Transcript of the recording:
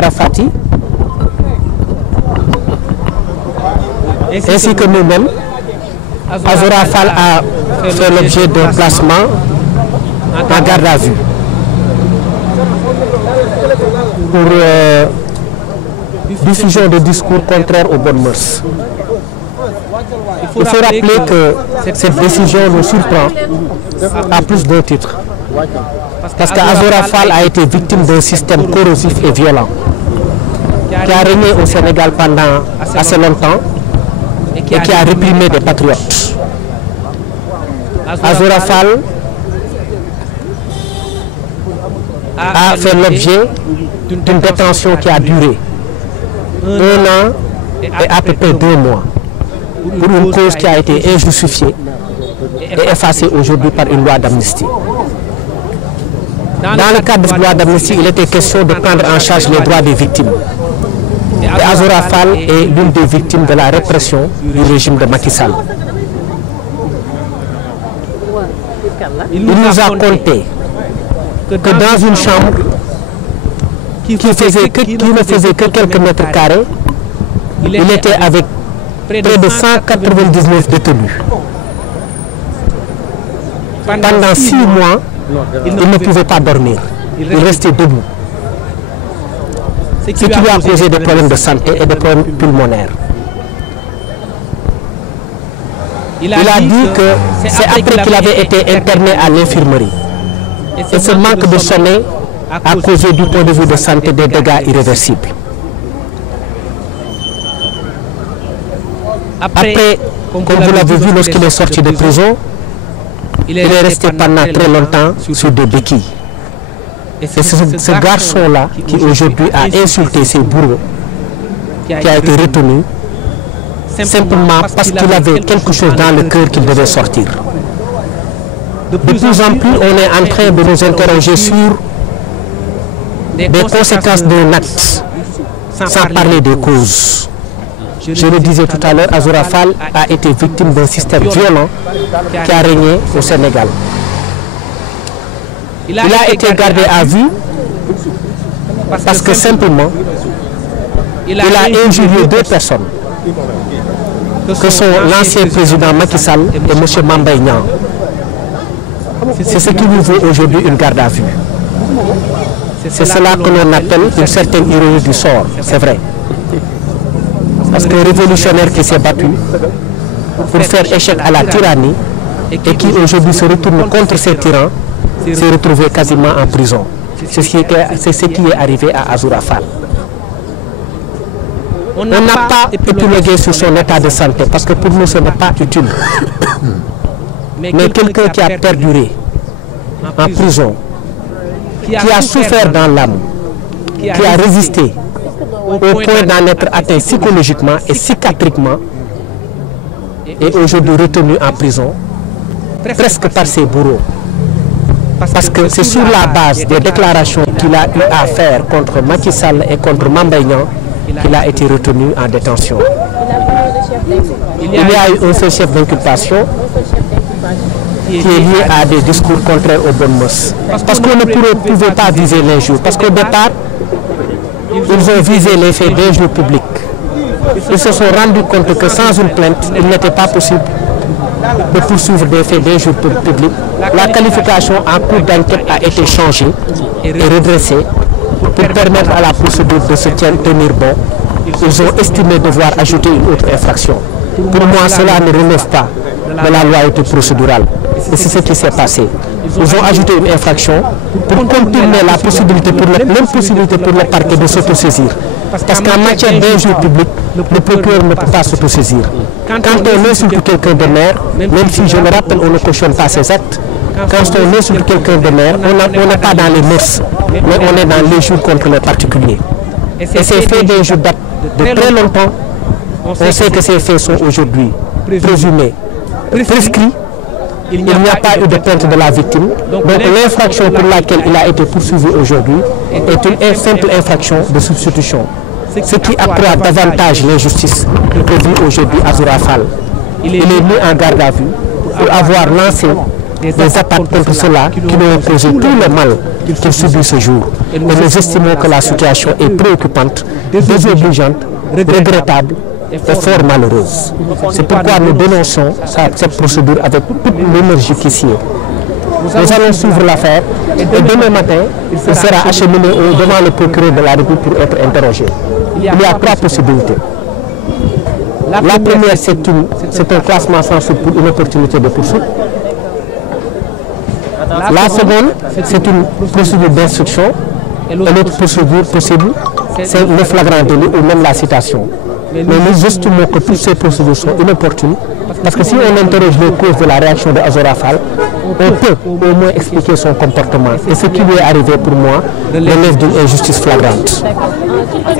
Famara Fati, ainsi que nous-mêmes, Azoura Fall a fait l'objet d'un placement en garde à vue pour diffusion de discours contraires aux bonnes mœurs. Il faut rappeler que cette décision nous surprend à plus d'un titre. Parce qu'Azoura Fall a été victime d'un système corrosif et violent qui a régné au Sénégal pendant assez longtemps et qui a réprimé des patriotes. Azoura Fall a fait l'objet d'une détention qui a duré 1 an et à peu près 2 mois pour une cause qui a été injustifiée et effacée aujourd'hui par une loi d'amnistie. Dans le cadre de cette loi d'amnistie, il était question de prendre en charge les droits des victimes. Et Azoura Fall est l'une des victimes de la répression du régime de Macky Sall. Il nous a conté que dans une chambre qui ne faisait que quelques mètres carrés, il était avec près de 199 détenus. Pendant 6 mois, il ne pouvait pas dormir. Il restait debout. Ce qui lui a causé des problèmes de santé et des problèmes pulmonaires. Il a dit que c'est après qu'il avait été interné à l'infirmerie. Et ce manque de sommeil a causé du point de vue de santé des dégâts irréversibles. Après, comme vous l'avez vu lorsqu'il est sorti de prison, il est resté pendant très longtemps sur des béquilles. Et c'est ce garçon-là qui aujourd'hui a insulté ses bourreaux, qui a été retenu, simplement parce qu'il avait quelque chose dans le cœur qu'il devait sortir. De plus en plus, on est en train de nous interroger sur des conséquences d'un acte, sans parler des causes. Je le disais tout à l'heure, Azoura Fall a été victime d'un système violent qui a régné au Sénégal. Il a été gardé à vue parce que simplement, il a injurié 2 personnes, que sont l'ancien président Macky Sall et M. Mamba Niang. C'est ce qui nous vaut aujourd'hui une garde à vue. C'est cela que l'on appelle une certaine ironie du sort, c'est vrai. Parce qu'un révolutionnaire qui s'est battu pour faire échec à la tyrannie et qui aujourd'hui se retourne contre ces tyrans, s'est retrouvé quasiment en prison. C'est ce qui est arrivé à Azoura Fall. On n'a pas épilogué sur son état de santé parce que pour nous ce n'est pas utile. Mais quelqu'un qui a perduré en prison, qui a souffert dans l'âme, qui a résisté au point d'en être atteint psychologiquement et psychiatriquement, est aujourd'hui retenu en prison, presque par ses bourreaux. Parce que c'est sur la base des déclarations qu'il a eu à faire contre Macky Sall et contre Mamba Niang qu'il a été retenu en détention. Il y a eu un seul chef d'inculpation qui est lié à des discours contraires aux bonnes mœurs. Parce qu'on ne pouvait pas viser l'injure. Parce qu'au départ, ils ont visé les faits d'injure publique. Ils se sont rendus compte que sans une plainte, il n'était pas possible de poursuivre des faits d'injure publique. La qualification en cours d'enquête a été changée et redressée pour permettre à la procédure de se tenir bon. Ils ont estimé devoir ajouter une autre infraction. Pour moi, cela ne relève pas de la loyauté procédurale. Et c'est ce qui s'est passé. Ils ont ajouté une infraction pour contourner l'impossibilité pour le parquet de s'autosaisir. Parce qu'en matière d'injure publique, le procureur ne peut pas s'autosaisir. Quand on insulte quelqu'un de maire, même si je le rappelle, on ne cautionne pas ses actes, quand on insulte quelqu'un de maire, on n'est pas dans les mœurs, mais on est dans les jours contre les particuliers. Et ces faits d'injure datent de très longtemps. On sait que ces faits sont aujourd'hui présumés, prescrits. Il n'y a pas eu de plainte de la victime. Donc l'infraction pour laquelle il a été poursuivi aujourd'hui est une simple infraction de substitution. Ce qui accroît davantage l'injustice que vit aujourd'hui Azoura Fall. Il est mis en garde à vue pour avoir lancé des attaques contre ceux-là qui lui ont causé tout le mal qu'il subit ce jour. Et nous estimons que la situation est préoccupante, désobligeante, regrettable et fort malheureuse. C'est pourquoi nous dénonçons cette procédure avec toute l'énergie qui s'y est. Nous allons suivre l'affaire et demain matin, il sera acheminé devant le procureur de la République pour être interrogé. Il y a trois possibilités. La première, c'est un classement sans suite pour une opportunité de poursuite. La seconde, c'est une procédure d'instruction. Et l'autre procédure possible, c'est le flagrant délit ou même la citation. Mais nous estimons que toutes ces procédures sont inopportunes parce que si on interroge les causes de la réaction de Azora Fall, on peut au moins expliquer son comportement. Et ce qui lui est arrivé pour moi relève d'une injustice flagrante.